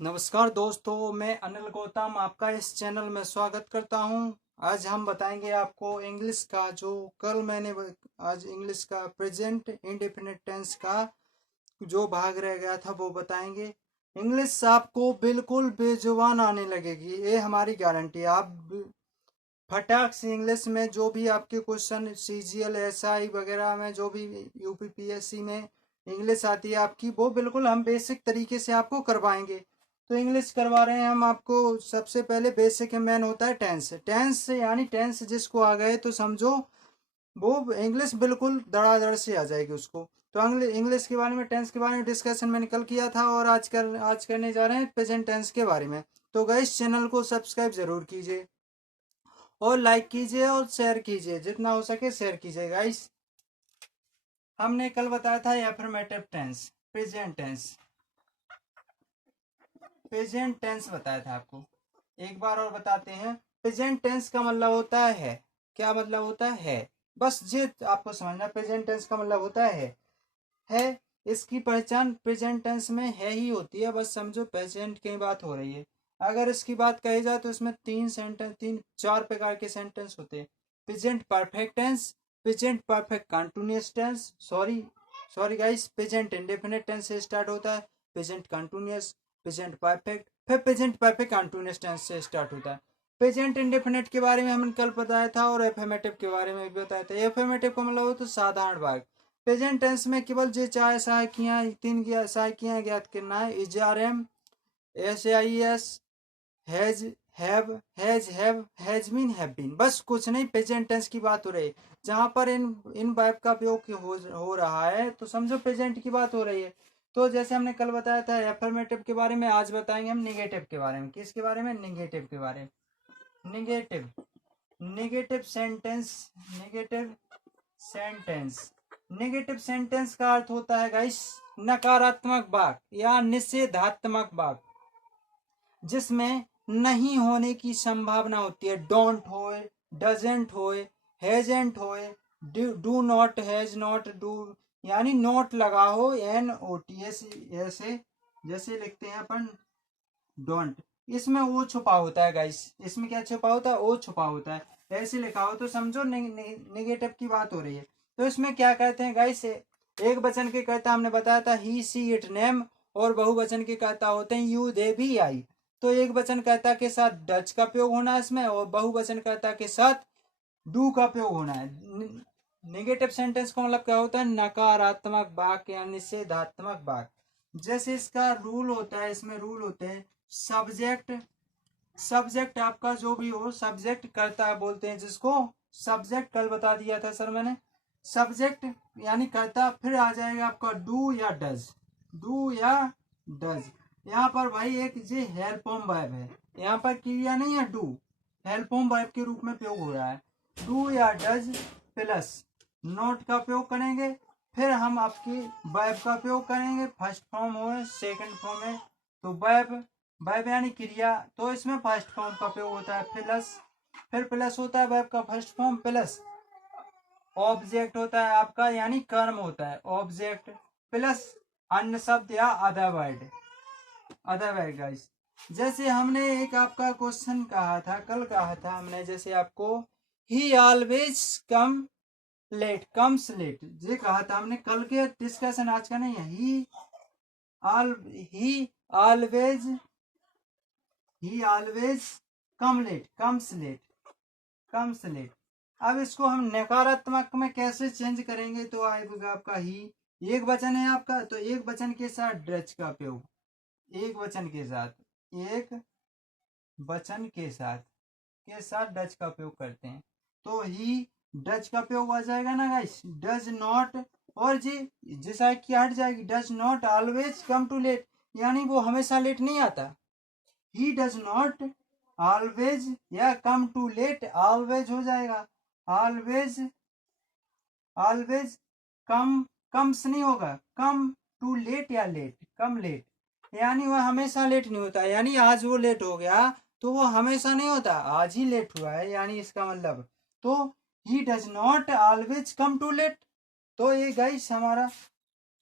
नमस्कार दोस्तों, मैं अनिल गौतम आपका इस चैनल में स्वागत करता हूं। आज हम बताएंगे आपको इंग्लिश का जो कल मैंने आज इंग्लिश का प्रेजेंट इंडेफिनिट टेंस का जो भाग रह गया था वो बताएंगे। इंग्लिश आपको बिल्कुल बेजुबान आने लगेगी, ये हमारी गारंटी है। आप फटाक से इंग्लिश में जो भी आपके क्वेश्चन सीजीएल एसआई वगैरह में जो भी यूपीपीएससी में इंग्लिश आती है आपकी, वो बिल्कुल हम बेसिक तरीके से आपको करवाएंगे। तो इंग्लिश करवा रहे हैं हम आपको। सबसे पहले बेसिक मेन होता है टेंस। टेंस यानी टेंस जिसको आ गए तो समझो वो इंग्लिश बिल्कुल धड़ाधड़ से आ जाएगी उसको। तो इंग्लिश के बारे में, टेंस के बारे में डिस्कशन मैंने कल किया था और आज करने जा रहे हैं प्रेजेंट टेंस के बारे में। तो गाइस चैनल को सब्सक्राइब जरूर कीजिए और लाइक कीजिए और शेयर कीजिए, जितना हो सके शेयर कीजिए गाइस। हमने कल बताया था affirmative tense, present tense. Present tense बताया था आपको, एक बार और बताते हैं। प्रेजेंट टेंस का मतलब होता है, क्या मतलब होता है, बस ये आपको समझना। प्रेजेंट टेंस का मतलब होता है। इसकी पहचान प्रेजेंट टेंस में है ही होती है, बस समझो प्रेजेंट की बात हो रही है। अगर इसकी बात कही जाए तो इसमें तीन चार प्रकार के सेंटेंस होते हैं। Present perfect tense, present perfect continuous tense, sorry sorry guys, present indefinite tense से स्टार्ट होता है, प्रेजेंट कंटिन्यूअस, प्रेजेंट परफेक्ट, फिर प्रेजेंट परफेक्ट कंटिन्यूअस टेंस से स्टार्ट होता है। प्रेजेंट इंडेफिनिट के बारे में हमने कल बताया था और एफर्मेटिव के बारे में भी बताया था। एफर्मेटिव का मतलब हो तो साधारण भाग। प्रेजेंट टेंस में केवल जो चार सहायकियां, तीन सहायकियां ज्ञात करना है। Is are am, S I S, has, has mean have been, बस कुछ नहीं। प्रेजेंट टेंस की बात हो रही है जहां पर इन वर्ब का उपयोग हो रहा है, तो समझो प्रेजेंट की बात हो रही है। तो जैसे हमने कल बताया था एफर्मेटिव के बारे में, आज बताएंगे हम निगेटिव के बारे में। किसके बारे में? निगेटिव के बारे में। Negative, negative sentence, negative sentence. Negative sentence का अर्थ होता है गाइस नकारात्मक वाक्य या निषेधात्मक वाक्य, जिसमें नहीं होने की संभावना होती है। डोंट होए, डजेंट होए, हैजेंट होए, do not, has not, do यानी नॉट लगा हो, एन ओ टी एस, ऐसे जैसे लिखते हैं अपन डोंट, इसमें ओ छुपा होता है गाइस। इसमें क्या छुपा होता है? ओ छुपा होता है। ऐसे लिखा हो तो समझो नेगेटिव की बात हो रही है। तो इसमें क्या कहते हैं गाइस, एक वचन के कहता हमने बताया था ही सी इट नेम, और बहुवचन के कहता होते हैं यू दे भी आई। तो एक वचन कहता के साथ डच का प्रयोग होना है इसमें, और बहुवचन कहता के साथ डू का प्रयोग होना है। नेगेटिव सेंटेंस का मतलब क्या होता है? नकारात्मक वाक्य या निषेधात्मक वाक्य। जैसे इसका रूल होता है, इसमें रूल होते हैं सब्जेक्ट, सब्जेक्ट आपका जो भी हो, सब्जेक्ट करता है बोलते हैं जिसको। सब्जेक्ट कल बता दिया था सर मैंने। सब्जेक्ट यानी करता, फिर आ जाएगा आपका डू या डज, डू या डज। यहाँ पर भाई एक ये हेल्प होम वर्ब है, यहाँ पर क्रिया नहीं है, डू हेल्प होम वर्ब के रूप में प्रयोग हो रहा है। डू या डज प्लस नोट का प्रयोग करेंगे, फिर हम आपकी वर्ब का प्रयोग करेंगे। फर्स्ट फॉर्म हो, सेकंड फॉर्म है, तो वर्ब, वर्ब यानी क्रिया, तो इसमें फर्स्ट फॉर्म का प्रयोग होता है प्लस, फिर प्लस होता है वर्ब का फर्स्ट फॉर्म, प्लस ऑब्जेक्ट होता है आपका यानी कर्म होता है ऑब्जेक्ट, प्लस अन्य शब्द या other word, other word guys. जैसे हमने एक आपका क्वेश्चन कहा था, कल कहा था हमने, जैसे आपको he always come late, comes late, ये कहा था हमने कल के डिस्कशन, आज का नहीं है। He always, he always come late, comes late, comes late. अब इसको हम नकारात्मक में कैसे चेंज करेंगे? तो आएगा आपका ही, एक वचन है आपका, तो एक वचन के साथ डच का प्रयोग, एक वचन के साथ, एक वचन के साथ डच का प्रयोग करते हैं, तो ही डच का प्रयोग आ जाएगा ना गाइस। डज नॉट, और जी जैसा कि हट जाएगी, does not always come to late, यानी वो हमेशा लेट नहीं आता। ही डज नॉट ऑलवेज या कम टू लेट, ऑलवेज हो जाएगा, ऑलवेज, ऑलवेज कम, कम्स नहीं होगा, कम टू लेट या लेट, कम लेट, यानी वह हमेशा लेट नहीं होता। यानी आज वो लेट हो गया तो वो हमेशा नहीं होता, आज ही लेट हुआ है, यानी इसका मतलब। तो he does not always come to late, तो ये गाइस हमारा,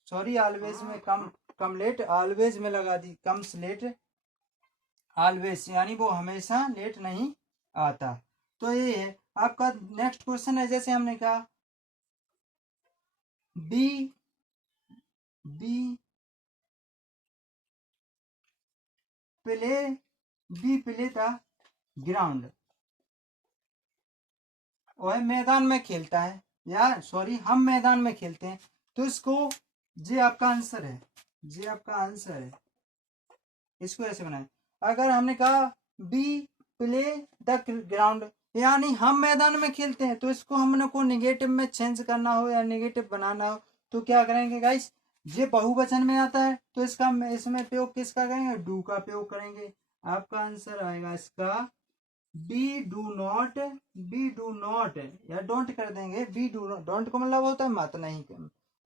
सॉरी ऑलवेज में कम, कम लेट, ऑलवेज में लगा दी कम्स लेट, ऑलवेज, यानी वो हमेशा लेट नहीं आता। तो ये है आपका नेक्स्ट क्वेश्चन है, जैसे हमने कहा we we play we play the ground, वह मैदान में खेलता है, या सॉरी हम मैदान में खेलते हैं। तो इसको जे आपका आंसर है, जे आपका आंसर है। इसको ऐसे बनाए, अगर हमने कहा बी प्ले द ग्राउंड, यानी हम मैदान में खेलते हैं, तो इसको हमने को निगेटिव में चेंज करना हो या निगेटिव बनाना हो तो क्या करेंगे गाइस, ये बहुवचन में आता है तो इसका इसमें प्रयोग किसका करेंगे, डू का प्रयोग करेंगे। आपका आंसर आएगा इसका बी डू नॉट या डोंट कर देंगे। बी डू डोंट को मतलब होता है मत, नहीं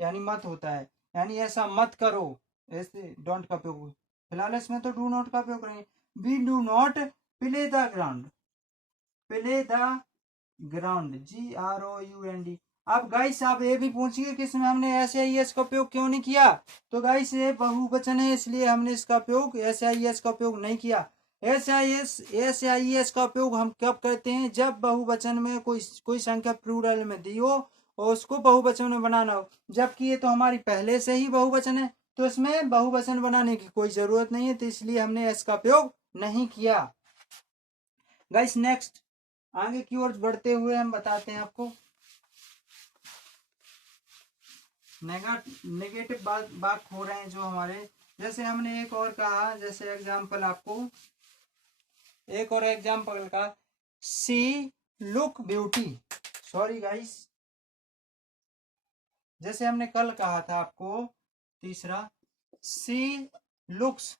यानी मत होता है, यानी ऐसा मत करो, ऐसे डोंट का प्रयोग। फिलहाल इसमें तो डू नॉट का प्रयोग करेंगे। We do not play the ground, play the ground, GROUND। अब गाइस आप ये भी पूछिए कि इसमें हमने SIS का उपयोग क्यों नहीं किया, तो गाइस ये बहुवचन है इसलिए हमने इसका उपयोग SIS का उपयोग नहीं किया। SIS का उपयोग हम कब करते हैं, जब बहुवचन में कोई संख्या प्लूरल में दी हो और उसको बहुवचन में बनाना हो, जबकि ये तो हमारी पहले से ही बहुवचन है तो इसमें बहुवचन बनाने की कोई जरूरत नहीं है, तो इसलिए हमने इसका उपयोग नहीं किया। गाइस नेक्स्ट आगे की ओर बढ़ते हुए हम बताते हैं आपको नेगेटिव बात हो रहे हैं जो हमारे, जैसे हमने एक और कहा, जैसे एग्जांपल आपको एक और एग्जांपल का see look beauty, sorry guys, जैसे हमने कल कहा था आपको तीसरा सी लुक्स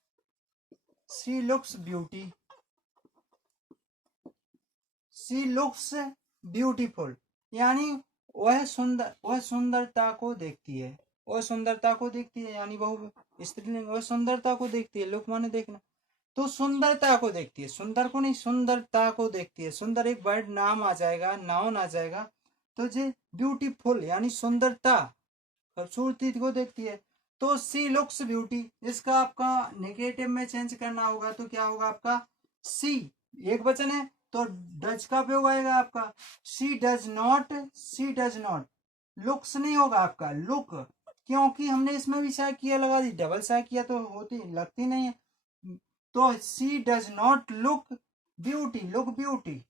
ब्यूटी, सी लुक्स ब्यूटीफुल, यानी वह सुंदरता को देखती है, वह सुंदरता को देखती है, यानी बहु स्त्रीलिंग, वह सुंदरता को देखती है, लुक माने देखना, तो सुंदरता को देखती है, सुंदर को नहीं सुंदरता को देखती है। सुंदर एक वर्ड नाम आ जाएगा, नाउन आ जाएगा, तो जे ब्यूटीफुल यानी सुंदरता खूबसूरती को देखती है। तो सी लुक्स ब्यूटी, इसका आपका नेगेटिव में चेंज करना होगा तो क्या होगा आपका सी, एक वचन है तो डज का प्रयोग आएगा आपका, सी डज नॉट, लुक्स नहीं होगा आपका लुक, क्योंकि हमने इसमें भी साइकिया लगा दी, डबल साइकिया तो होती लगती नहीं है, तो सी डज नॉट लुक ब्यूटीफुल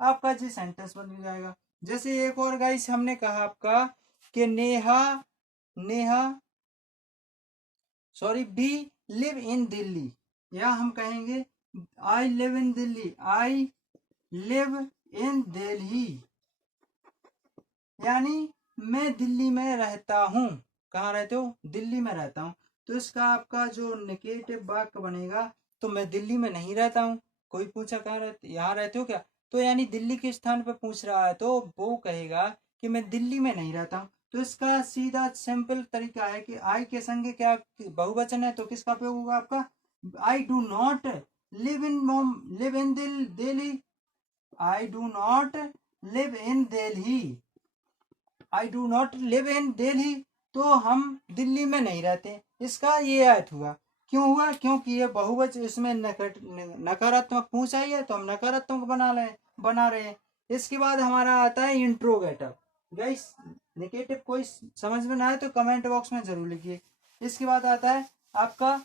आपका जी सेंटेंस बन जाएगा। जैसे एक और गाइस हमने कहा आपका कि Neha sorry we live in Delhi, या हम कहेंगे I live in Delhi, I live in Delhi, यानी मैं दिल्ली में रहता हूँ। कहाँ रहते हो, दिल्ली में रहता हूँ। तो इसका आपका जो नेगेटिव वाक्य बनेगा, तो मैं दिल्ली में नहीं रहता हूँ। कोई पूछा कहाँ रहते, यहाँ रहते हो क्या, तो यानी दिल्ली के स्थान पर पूछ रहा है तो वो कहेगा कि मैं दिल्ली में नहीं रहता हूँ। तो इसका सीधा सिंपल तरीका है कि आई के संग क्या बहुवचन है तो किसका प्रयोग होगा आपका, I do not live in Delhi, I do not live in Delhi, I do not live in Delhi, तो हम दिल्ली में नहीं रहते। इसका ये अर्थ हुआ, क्यों हुआ, क्योंकि ये बहुवचन इसमें नकारात्मक पूछा ही है तो हम नकारात्मक बना रहे हैं। इसके बाद हमारा आता है इंट्रोगेटिव। गाइस नेगेटिव कोई समझ में ना आए तो कमेंट बॉक्स में जरूर लिखिए। इसके बाद आता है आपका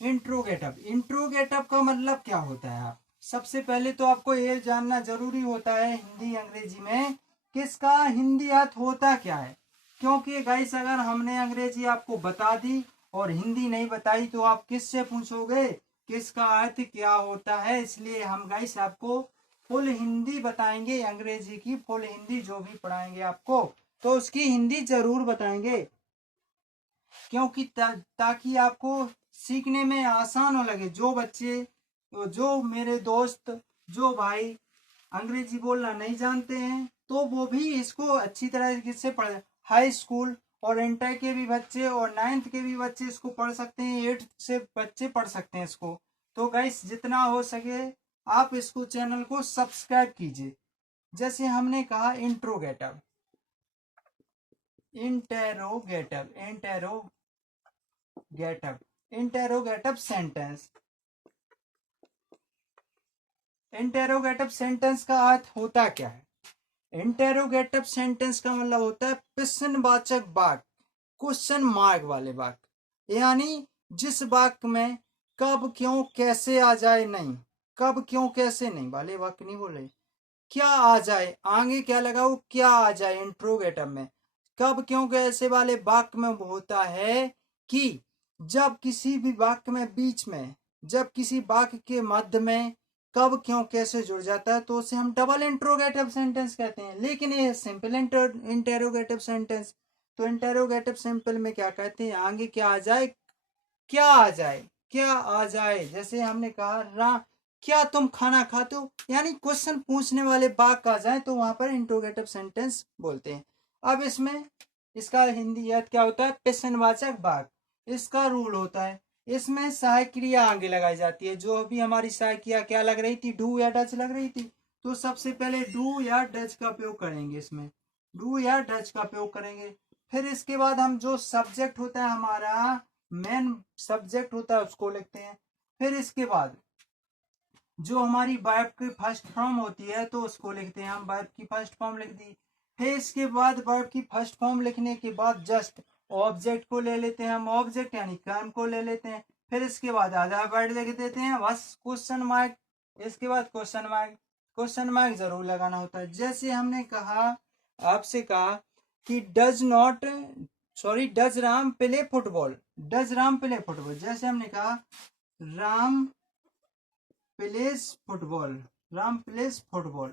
इंट्रोगेटिव। इंट्रोगेटिव का मतलब क्या होता है, आप सबसे पहले तो आपको ये जानना जरूरी होता है हिंदी अंग्रेजी में किसका हिंदी अर्थ होता क्या है, क्योंकि गाइस अगर हमने अंग्रेजी आपको बता दी और हिंदी नहीं बताई तो आप किससे पूछोगे किसका अर्थ क्या होता है। इसलिए हम गाइस आपको फुल हिंदी बताएंगे, अंग्रेजी की फुल हिंदी जो भी पढ़ाएंगे आपको तो उसकी हिंदी जरूर बताएंगे, क्योंकि ताकि आपको सीखने में आसान हो लगे। जो बच्चे, जो मेरे दोस्त, जो भाई अंग्रेजी बोलना नहीं जानते हैं तो वो भी इसको अच्छी तरह से पढ़, हाई स्कूल और इंटर के भी बच्चे और 9th के भी बच्चे इसको पढ़ सकते हैं, 8th से बच्चे पढ़ सकते हैं इसको। तो गाइस जितना हो सके आप इसको चैनल को सब्सक्राइब कीजिए। जैसे हमने कहा interrogative, interrogative, interrogative sentence. Interrogative sentence का अर्थ होता क्या है? इंटेरोगेटिव सेंटेंस का मतलब होता है प्रश्नवाचक वाक्य, क्वेश्चन मार्क वाले वाक्य, यानी जिस वाक्य में कब क्यों कैसे आ जाए नहीं, कब क्यों कैसे नहीं वाले वाक्य नहीं बोल रहे, क्या आ जाए आगे क्या लगाओ, क्या आ जाए इंट्रोगेटिव में, कब क्यों कैसे वाले वाक्य में होता है कि जब किसी भी वाक्य में बीच में, जब किसी वाक्य के मध्य में कब क्यों कैसे जुड़ जाता है तो उसे हम डबल इंट्रोगेटिव सेंटेंस कहते हैं। लेकिन ये सिंपल इंटेरोगेटिव सेंटेंस, तो इंटेरोगेटिव सिंपल में क्या कहते हैं, आगे क्या आ जाए, क्या आ जाए, क्या आ जाए। जैसे हमने कहा क्या तुम खाना खाते हो, यानी क्वेश्चन पूछने वाले वाक्य आ जाए तो वहां पर इंट्रोगेटिव सेंटेंस बोलते हैं। अब इसमें इसका हिंदी अर्थ क्या होता है, प्रश्नवाचक वाक्य। इसका रूल होता है, इसमें सहायक क्रिया आगे लगाई जाती है। जो अभी हमारी सहायक क्रिया क्या लग रही थी, डू या डच लग रही थी, तो सबसे पहले डू या डच का उपयोग करेंगे, इसमें डू या डच का उपयोग करेंगे। फिर इसके बाद हम जो सब्जेक्ट होता है हमारा, मेन सब्जेक्ट होता है उसको लिखते हैं। फिर इसके बाद जो हमारी वर्ब की फर्स्ट फॉर्म होती है तो उसको लिखते हैं हम, वर्ब की फर्स्ट फॉर्म लिख दी। फिर इसके बाद वर्ब की फर्स्ट फॉर्म लिखने के बाद जस्ट ऑब्जेक्ट को ले लेते हैं हम, ऑब्जेक्ट यानी कर्म को ले लेते हैं। फिर इसके बाद आधा वर्ड लिख देते हैं, बस क्वेश्चन मार्क। इसके बाद क्वेश्चन मार्क, क्वेश्चन मार्क जरूर लगाना होता है। जैसे हमने कहा, आपसे कहा कि does Ram play football, does Ram play football. जैसे हमने कहा Ram plays football, Ram plays football.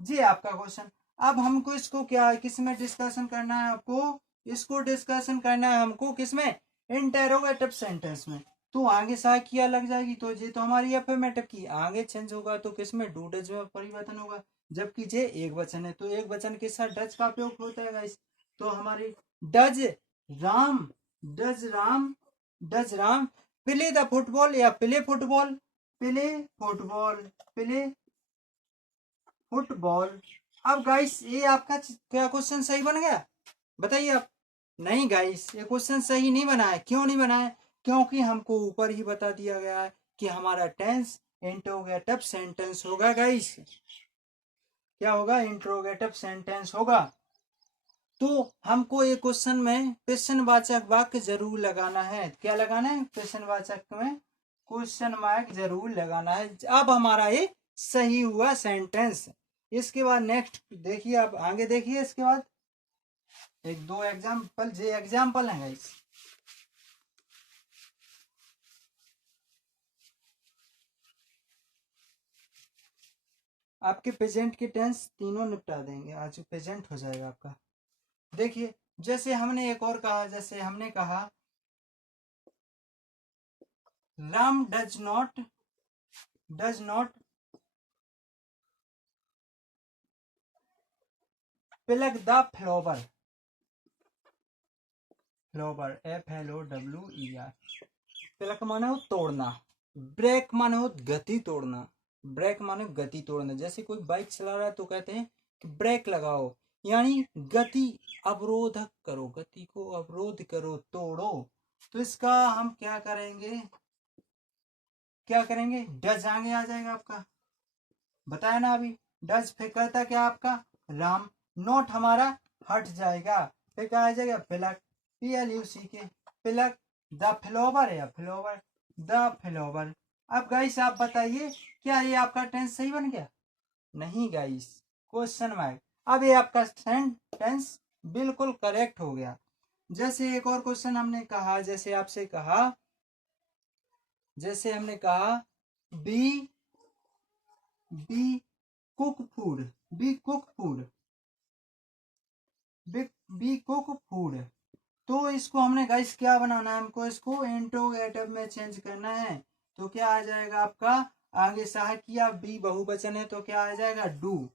जी आपका क्वेश्चन। अब हमको इसको क्या किस में डिस्कशन करना है, आपको इसको डिस्कशन करना है हमको किस में, इंटेरोगेटिव सेंटेंस में। तो आगे सा किया लग जाएगी, तो ये तो हमारी अफर्मेटिव की आगे चेंज होगा तो किस में, डू डज में परिवर्तन होगा। जबकि जे एक वचन है तो एक वचन के साथ डज का उपयोग होता है गाइस। तो हमारी does Ram, does Ram, does Ram play the football या play football, play football, play football. अब गाइस ये आपका क्या क्वेश्चन सही बन गया, बताइए आप। नहीं गाइस, ये क्वेश्चन सही नहीं बना है। क्यों नहीं बना है, क्योंकि हमको ऊपर ही बता दिया गया है कि हमारा टेंस इंट्रोगेटिव सेंटेंस होगा गाइस। क्या होगा, इंट्रोगेटिव सेंटेंस होगा। तो हमको ये क्वेश्चन में प्रश्नवाचक वाक्य जरूर लगाना है। क्या लगाना है, प्रश्नवाचक में क्वेश्चन मार्क जरूर लगाना है। अब हमारा ये सही हुआ सेंटेंस। इसके बाद नेक्स्ट देखिए, आप आगे देखिए। इसके बाद एक दो एग्जाम्पल, जे एग्जाम्पल है गाइस। आपके प्रेजेंट के टेंस तीनों निपटा देंगे आज, प्रेजेंट हो जाएगा आपका। देखिए जैसे हमने एक और कहा, जैसे हमने कहा Ram does not plug the flower, flower FLOWER। Plug माने हो तोड़ना, ब्रेक माने हो गति तोड़ना, ब्रेक माने गति तोड़ना। जैसे कोई बाइक चला रहा है तो कहते हैं कि ब्रेक लगाओ, यानी गति अवरोधक करो, गति को अवरोध करो, तोड़ो। तो इसका हम क्या करेंगे, क्या करेंगे, डज आगे आ जाएगा आपका, बताया ना अभी। डज फिर करता क्या आपका राम, नोट हमारा हट जाएगा, फिर क्या आ जाएगा plug, PLUCK, plug the flower या फ्लावर, द फ्लावर। अब गाइस आप बताइए, क्या ये आपका टेंस सही बन गया, नहीं गाइस, क्वेश्चन मार्क। अब ये आपका टेंस बिल्कुल करेक्ट हो गया। जैसे एक और क्वेश्चन हमने कहा, जैसे आपसे कहा, जैसे हमने कहा we we cook food, we cook food, we cook food. तो इसको हमने गाइस क्या बनाना है, हमको इसको इंट्रोगेटिव में चेंज करना है। तो क्या आ जाएगा आपका, आगे सहायक किया, बी बहुवचन है तो क्या आ जाएगा, do,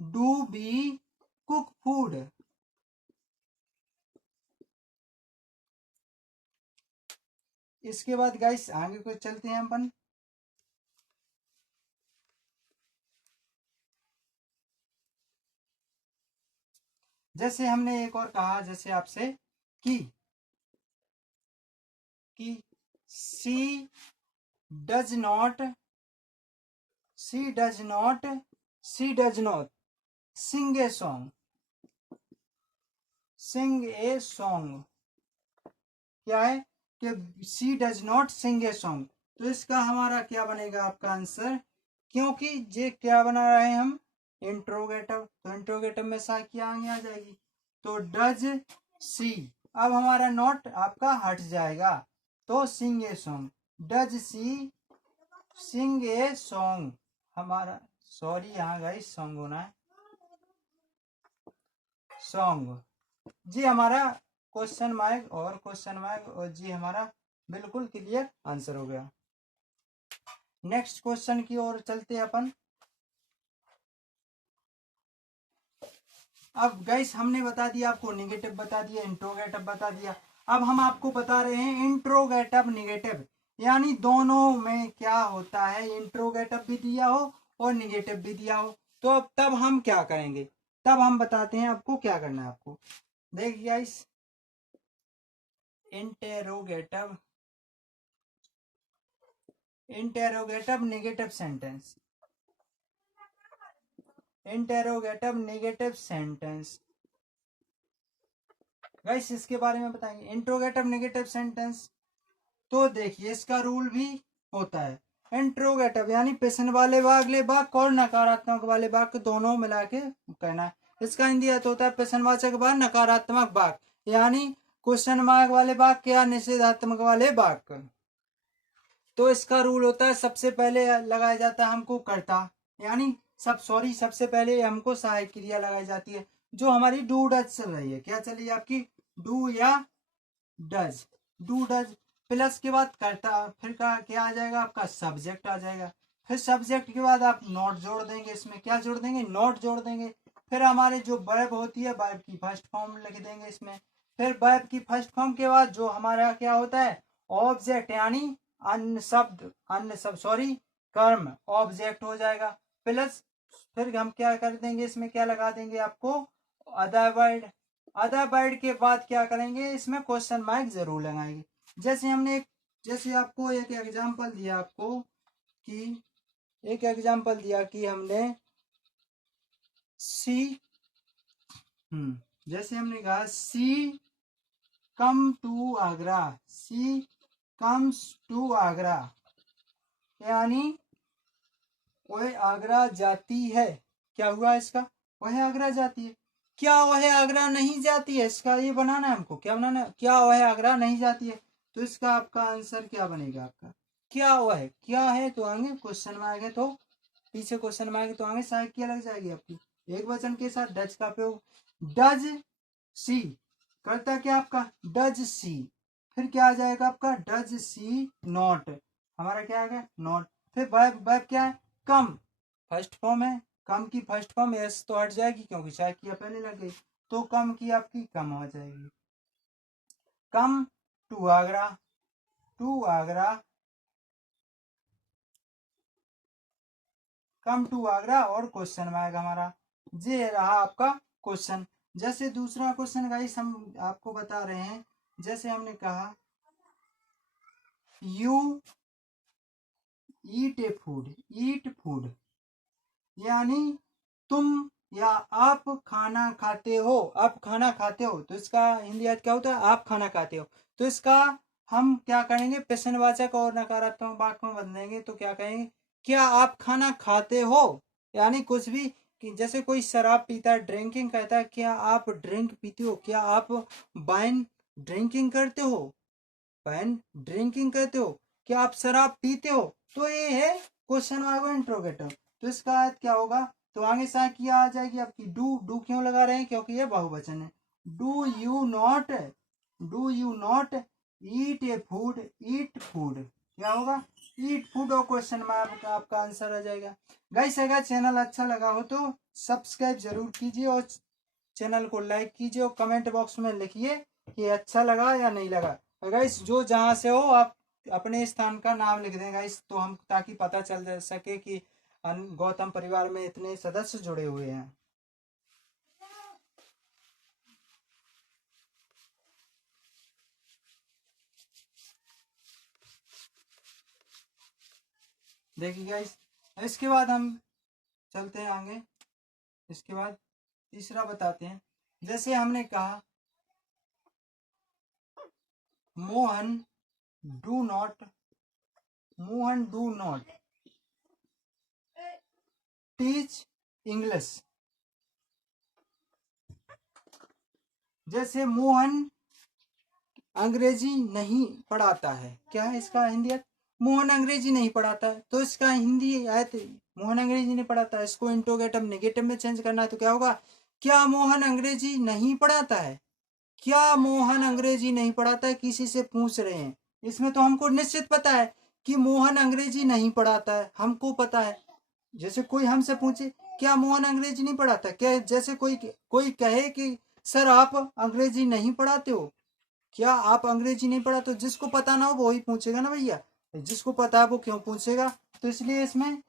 do we cook food. इसके बाद गाइस आगे को चलते हैं अपन। जैसे हमने एक और कहा, जैसे आपसे कि she does not sing a song. क्या है कि she does not sing a song. तो इसका हमारा क्या बनेगा आपका आंसर, क्योंकि ये क्या बना रहे हैं हम, इंट्रोगेटिव, तो इंट्रोगेटिव में सा क्या आगे आ जाएगी, तो डज सी। अब हमारा नॉट आपका हट जाएगा, तो sing a song, does she sing a song हमारा, सॉरी यहाँ गाइस सॉन्ग होना है, सॉन्ग। जी हमारा क्वेश्चन मार्क और क्वेश्चन मार्क और जी हमारा बिल्कुल क्लियर आंसर हो गया। नेक्स्ट क्वेश्चन की ओर चलते हैं अपन। अब गाइस हमने बता दिया आपको, निगेटिव बता दिया, इंट्रोगेटिव बता दिया। अब हम आपको बता रहे हैं इंट्रोगेटिव निगेटिव, यानी दोनों में क्या होता है, इंट्रोगेटिव भी दिया हो और निगेटिव भी दिया हो, तो अब तब हम क्या करेंगे, तब हम बताते हैं आपको क्या करना है। आपको देखिए guys, interrogative negative sentence, interrogative negative sentence guys इसके बारे में बताएंगे। इंट्रोगेटिव नेगेटिव सेंटेंस, तो देखिए इसका रूल भी होता है। इंट्रोगेटिव यानी प्रश्न वाले अगले वाक्य और नकारात्मक वाले वाक्य दोनों मिला के कहना है। इसका हिंदी अर्थ होता है प्रश्नवाचक वाक्य, नकारात्मक वाक्य, यानी क्वेश्चन मार्क वाले वाक्य या निषेधात्मक वाले वाक्य। तो इसका रूल होता है, सबसे पहले लगाया जाता है हमको कर्ता, यानी सबसे पहले हमको सहायक क्रिया लगाई जाती है, जो हमारी डू डज चल रही है। क्या चल रही है आपकी, डू या डज, डू डज प्लस के बाद कर्ता, फिर क्या आ जाएगा आपका सब्जेक्ट आ जाएगा, फिर सब्जेक्ट के बाद आप नॉट जोड़ देंगे, इसमें क्या जोड़ देंगे, नॉट जोड़ देंगे। फिर हमारे जो वर्ब होती है, वर्ब की फर्स्ट फॉर्म लिख देंगे इसमें। फिर वर्ब की फर्स्ट फॉर्म के बाद जो हमारा क्या होता है, ऑब्जेक्ट, यानी अन्य शब्द सॉरी कर्म, ऑब्जेक्ट हो जाएगा। प्लस फिर हम क्या कर देंगे, इसमें क्या लगा देंगे आपको, अदर वर्ड। अदर वर्ड के बाद क्या करेंगे, इसमें क्वेश्चन मार्क जरूर लगाएंगे। जैसे आपको एक एग्जांपल दिया, कि हमने सी, जैसे हमने कहा she come to Agra, she comes to Agra, यानी वह आगरा जाती है। क्या हुआ इसका, वह आगरा जाती है। क्या वह आगरा नहीं जाती है, इसका ये बनाना है हमको, क्या बनाना है, क्या वह आगरा नहीं जाती है। तो इसका आपका आंसर क्या बनेगा आपका, क्या वह, क्या है तो आगे क्वेश्चन मार्क है, तो पीछे क्वेश्चन मार्क तो आगे सहायक क्या लग जाएगी आपकी, एक वचन के साथ डज का प्रयोग, डज सी, करता क्या आपका डज सी, फिर क्या आ जाएगा आपका डज सी नॉट, हमारा क्या आ गया नॉट। फिर वर्ब क्या है, कम, फर्स्ट फॉर्म है, कम की फर्स्ट फॉर्म एस तो हट जाएगी क्योंकि शायद किया पहले लग गई, तो कम की आपकी कम हो जाएगी, come to Agra, to Agra, come to Agra और क्वेश्चन में आएगा हमारा। ये रहा आपका क्वेश्चन। जैसे दूसरा क्वेश्चन गाइस हम आपको बता रहे हैं, जैसे हमने कहा you eat A food, eat food, यानी तुम या आप खाना खाते हो, आप खाना खाते हो, तो इसका हिंदी अर्थ क्या होता है, आप खाना खाते हो। तो इसका हम क्या करेंगे, प्रश्नवाचक और नकारात्मक वाक्य में बदलेंगे, तो क्या कहेंगे, क्या आप खाना खाते हो, यानी कुछ भी, कि जैसे कोई शराब पीता है, ड्रिंकिंग करता है, क्या आप ड्रिंक पीते हो, क्या आप वाइन ड्रिंकिंग करते हो, वाइन ड्रिंकिंग करते हो, क्या आप शराब पीते हो। तो ये है क्वेश्चन मार्क इंट्रोगेटिव। तो इसका अर्थ क्या होगा, तो आगे से क्या आ जाएगी आपकी, डू, डू क्यों लगा रहे हैं, क्योंकि ये बहुवचन है। Do you not, do you not eat A food, eat food, क्या होगा, ईट फूड, और क्वेश्चन मार्क आपका आंसर आ जाएगा। गाइस अगर चैनल अच्छा लगा हो तो सब्सक्राइब जरूर कीजिए और चैनल को लाइक कीजिए और कमेंट बॉक्स में लिखिए कि अच्छा लगा या नहीं लगा। गाइस जो जहाँ से हो आप अपने स्थान का नाम लिख दें गाइस, तो हम ताकि पता चल सके कि गौतम परिवार में इतने सदस्य जुड़े हुए हैं। देखिए गाइस, इसके बाद हम चलते हैं आगे। इसके बाद तीसरा बताते हैं। जैसे हमने कहा Mohan do not teach English. जैसे मोहन अंग्रेजी नहीं पढ़ाता है, क्या है इसका हिंदी अर्थ? मोहन अंग्रेजी नहीं पढ़ाता है, तो इसका हिंदी आयत मोहन अंग्रेजी नहीं पढ़ाता है। इसको इंट्रोगेटिव नेगेटिव में चेंज करना है तो क्या होगा? क्या मोहन अंग्रेजी नहीं पढ़ाता है? क्या मोहन अंग्रेजी नहीं पढ़ाता है, किसी से पूछ रहे हैं। इसमें तो हमको निश्चित पता है कि मोहन अंग्रेजी नहीं पढ़ाता है, हमको पता है। जैसे कोई हमसे पूछे क्या मोहन अंग्रेजी नहीं पढ़ाता, क्या जैसे कोई कोई कहे कि सर आप अंग्रेजी नहीं पढ़ाते हो, क्या आप अंग्रेजी नहीं पढ़ा, तो जिसको पता ना हो वो ही पूछेगा ना भैया, जिसको पता है वो क्यों पूछेगा। तो इसलिए इसमें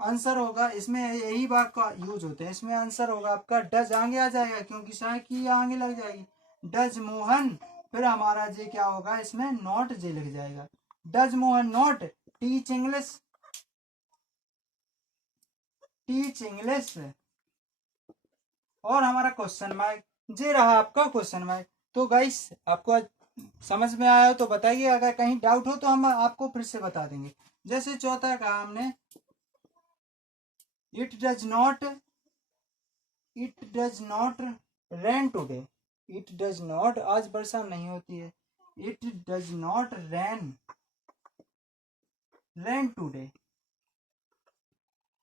आंसर होगा, इसमें यही बात का यूज होते हैं। इसमें आंसर होगा आपका डज आगे आ जाएगा, क्योंकि शायद की आगे लग जाएगी। डज मोहन, फिर हमारा जे क्या होगा इसमें नॉट जे लग जाएगा। Does Mohan not teach English, और हमारा क्वेश्चन मार्क, जे रहा आपका क्वेश्चन मार्क। तो गाइस आपको समझ में आया हो तो बताइए, अगर कहीं डाउट हो तो हम आपको फिर से बता देंगे। जैसे चौथा कहा हमने it does not rain today. It does not, आज वर्षा नहीं होती है। It does not rain today,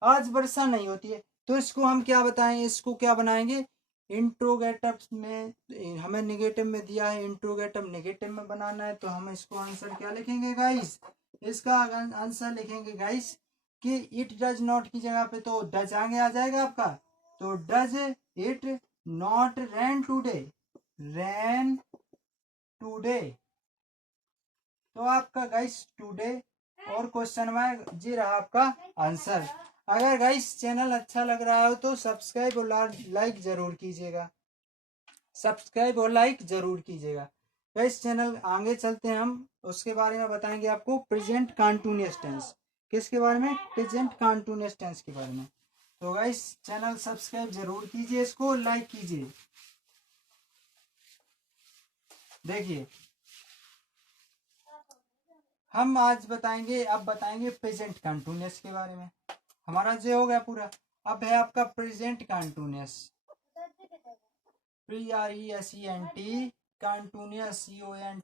आज वर्षा नहीं होती है। तो इसको हम क्या बताएं, इसको क्या बनाएंगे? इंट्रोगेटिव में हमें निगेटिव में दिया है, इंट्रोगेटिव नेगेटिव में बनाना है, तो हम इसको आंसर क्या लिखेंगे गाइस? इसका आंसर लिखेंगे गाइस कि इट डज नॉट की जगह पे तो डज आगे आ जाएगा आपका। तो does it not rain today, rain today. तो आपका गाइस टूडे और क्वेश्चन मार्क जी रहा आपका आंसर। अगर गाइस चैनल अच्छा लग रहा हो तो सब्सक्राइब और लाइक जरूर कीजिएगा, सब्सक्राइब और लाइक जरूर कीजिएगा। गाइस चैनल आगे चलते हैं हम, उसके बारे में बताएंगे आपको प्रेजेंट कंटीन्यूअस टेंस। किसके बारे में? प्रेजेंट कंटीन्यूअस टेंस के बारे में। तो गाइस चैनल सब्सक्राइब जरूर कीजिए, इसको लाइक कीजिए। देखिए हम आज बताएंगे, अब बताएंगे प्रेजेंट कंटीन्यूअस के बारे में। हमारा जो हो गया पूरा, अब है आपका present continuous. PRESENT continuous, CONTINUOUS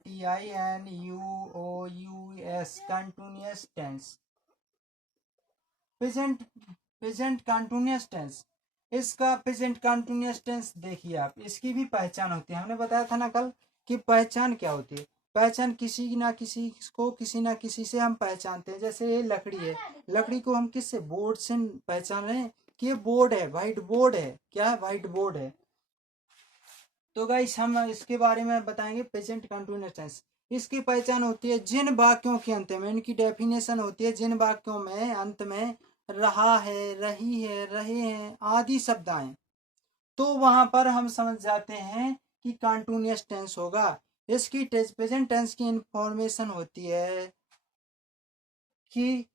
continuous tense. Present continuous tense, इसका प्रेजेंट कंटीन्यूअस टेंस देखिए आप, इसकी भी पहचान होती है। हमने बताया था ना कल कि पहचान क्या होती है। पहचान किसी ना किसी को, किसी ना किसी से हम पहचानते हैं। जैसे ये लकड़ी है, लकड़ी को हम किससे? बोर्ड से पहचान रहे हैं कि ये बोर्ड है, व्हाइट बोर्ड है। क्या है? व्हाइट बोर्ड है। तो गाइस हम इसके बारे में बताएंगे प्रेजेंट कंटीन्यूअस टेंस। इसकी पहचान होती है जिन वाक्यों के अंत में, इनकी डेफिनेशन होती है जिन वाक्यों में अंत में रहा है, रही है, रहे हैं आदि शब्द आए, तो वहां पर हम समझ जाते हैं कि कंटीन्यूअस टेंस होगा। इसकी प्रेजेंट टेंस की इंफॉर्मेशन होती है कि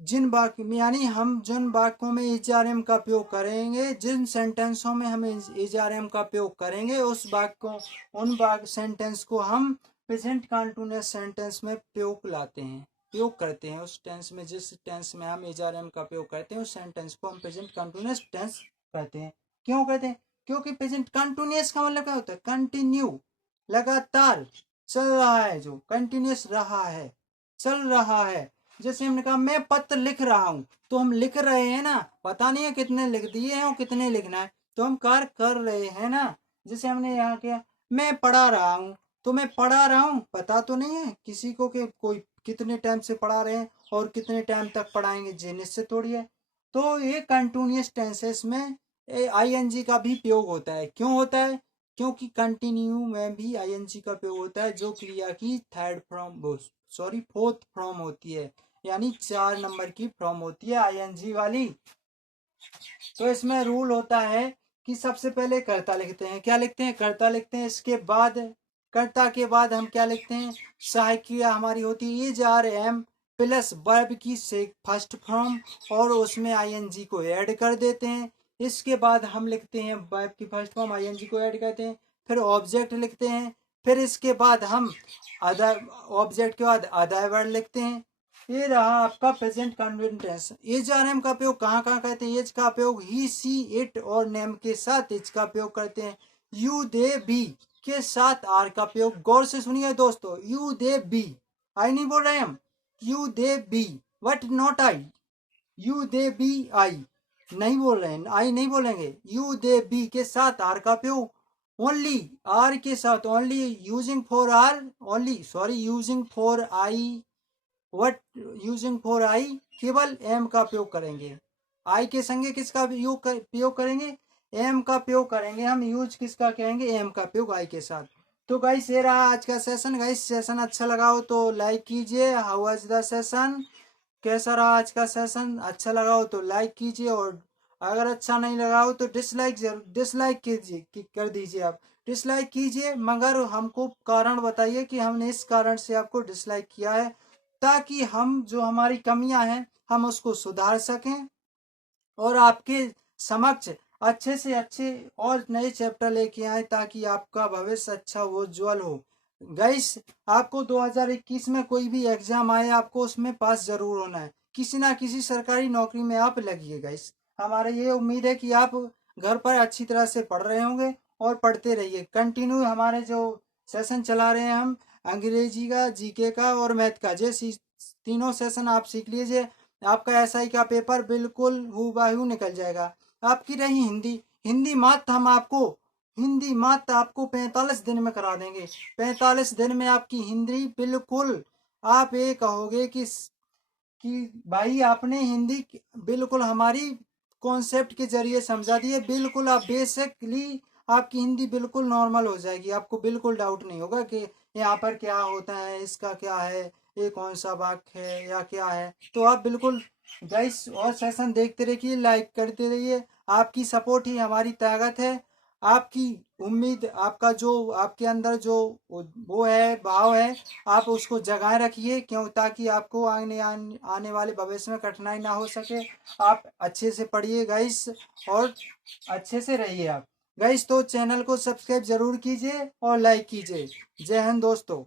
जिन वाक्य यानी हम जिन वाक्यों में इजारम का उपयोग करेंगे, जिन सेंटेंसों में हम इजारम का उपयोग करेंगे, उस वाक्यों उन सेंटेंस को हम प्रेजेंट कंटीन्यूअस सेंटेंस में प्रयोग लाते हैं, प्रयोग करते हैं। उस टेंस में, जिस टेंस में हम इजारम का उपयोग करते हैं, उस सेंटेंस को हम प्रेजेंट कंटीन्यूअस टेंस कहते हैं। क्यों कहते हैं? क्योंकि प्रेजेंट कंटीन्यूअस का मतलब क्या होता है? कंटिन्यू, लगातार चल रहा है, जो कंटिन्यूअस रहा है, चल रहा है। जैसे हमने कहा मैं पत्र लिख रहा हूं, तो हम लिख रहे हैं ना, पता नहीं है कितने लिख दिए हैं और कितने लिखना है, तो हम कार्य कर रहे हैं ना। जैसे हमने यहाँ किया मैं पढ़ा रहा हूँ, तो मैं पढ़ा रहा हूँ, पता तो नहीं है किसी को कि कोई कितने टाइम से पढ़ा रहे हैं और कितने टाइम तक पढ़ाएंगे, जे निश्चित थोड़ी है। तो ये कंटिन्यूअस टेंसेस में ING का भी प्रयोग होता है। क्यों होता है? क्योंकि कंटिन्यू में भी ING का प्रयोग होता है, जो क्रिया की फोर्थ फॉर्म होती है, यानी 4 नंबर की फॉर्म होती है ING वाली। तो इसमें रूल होता है कि सबसे पहले कर्ता लिखते हैं। क्या लिखते हैं? कर्ता लिखते हैं। इसके बाद कर्ता के बाद हम क्या लिखते हैं? सहायक क्रिया हमारी होती है is are am plus verb की से फर्स्ट फॉर्म और उसमें आईएनजी को ऐड कर देते हैं। इसके बाद हम लिखते हैं वर्ब की फर्स्ट फॉर्म, आईएनजी को ऐड करते हैं, फिर ऑब्जेक्ट लिखते हैं, फिर इसके बाद हम अदर ऑब्जेक्ट के बाद अदर वर्ड लिखते हैं। ये रहा आपका present continuous tense. Is are am का उपयोग कहाँ कहाँ करते हैं? एज का उपयोग ही, सी, इट और नेम के साथ एज का उपयोग करते हैं। यू, दे, बी के साथ आर का उपयोग, गौर से सुनिए दोस्तों, यू, दे, बी, आई नहीं बोल रहे हम, you, they, be, but not I, you, they, be, I नहीं बोल रहे हैं, आई नहीं बोलेंगे। यू, दे, बी के साथ आर का उपयोग, ओनली आर के साथ, only using for are, only sorry using for I, what using for I केवल एम का उपयोग करेंगे। आई के संगे किसका उपयोग करेंगे? एम का उपयोग करेंगे हम। यूज किसका कहेंगे? एम का उपयोग आई के साथ। तो गाइस ये रहा आज का सेशन। गाइस सेशन अच्छा लगा हो तो लाइक कीजिए। How was the session? कैसा रहा आज का सेशन? अच्छा लगा हो तो लाइक कीजिए, और अगर अच्छा नहीं लगा हो तो डिसलाइक कीजिए, कर दीजिए। आप डिसलाइक कीजिए, मगर हमको कारण बताइए कि हमने इस कारण से आपको डिसलाइक किया है, ताकि हम जो हमारी कमियां हैं हम उसको सुधार सकें और आपके समक्ष अच्छे से अच्छे और नए चैप्टर लेके आए, ताकि आपका भविष्य अच्छा उज्जवल हो। गाइस आपको 2021 में कोई भी एग्जाम आए, आपको उसमें पास जरूर होना है। किसी ना किसी सरकारी नौकरी में आप लगिए गाइस। हमारे ये उम्मीद है कि आप घर पर अच्छी तरह से पढ़ रहे होंगे और पढ़ते रहिए। कंटिन्यू हमारे जो सेशन चला रहे हैं हम, अंग्रेजी का, जीके का और मैथ का, जैसे तीनों सेशन आप सीख लीजिए। आपका एसआई का पेपर बिल्कुल हूबहू निकल जाएगा। आपकी रही हिंदी, हिंदी मात्र आपको 45 दिन में करा देंगे। 45 दिन में आपकी हिंदी बिल्कुल, आप ये कहोगे कि भाई आपने हिंदी बिल्कुल हमारी कॉन्सेप्ट के जरिए समझा दिए। बिल्कुल आप बेसिकली आपकी हिंदी बिल्कुल नॉर्मल हो जाएगी। आपको बिल्कुल डाउट नहीं होगा कि यहाँ पर क्या होता है, इसका क्या है, ये कौन सा वाक्य है या क्या है। तो आप बिल्कुल गाइस और सेशन देखते रहिए, लाइक करते रहिए। आपकी सपोर्ट ही हमारी ताकत है। आपकी उम्मीद, आपका जो आपके अंदर जो वो है, भाव है, आप उसको जगाए रखिए, क्यों? ताकि आपको आने वाले भविष्य में कठिनाई ना हो सके। आप अच्छे से पढ़िए गाइस और अच्छे से रहिए आप गाइस। तो चैनल को सब्सक्राइब जरूर कीजिए और लाइक कीजिए। जय हिंद दोस्तों।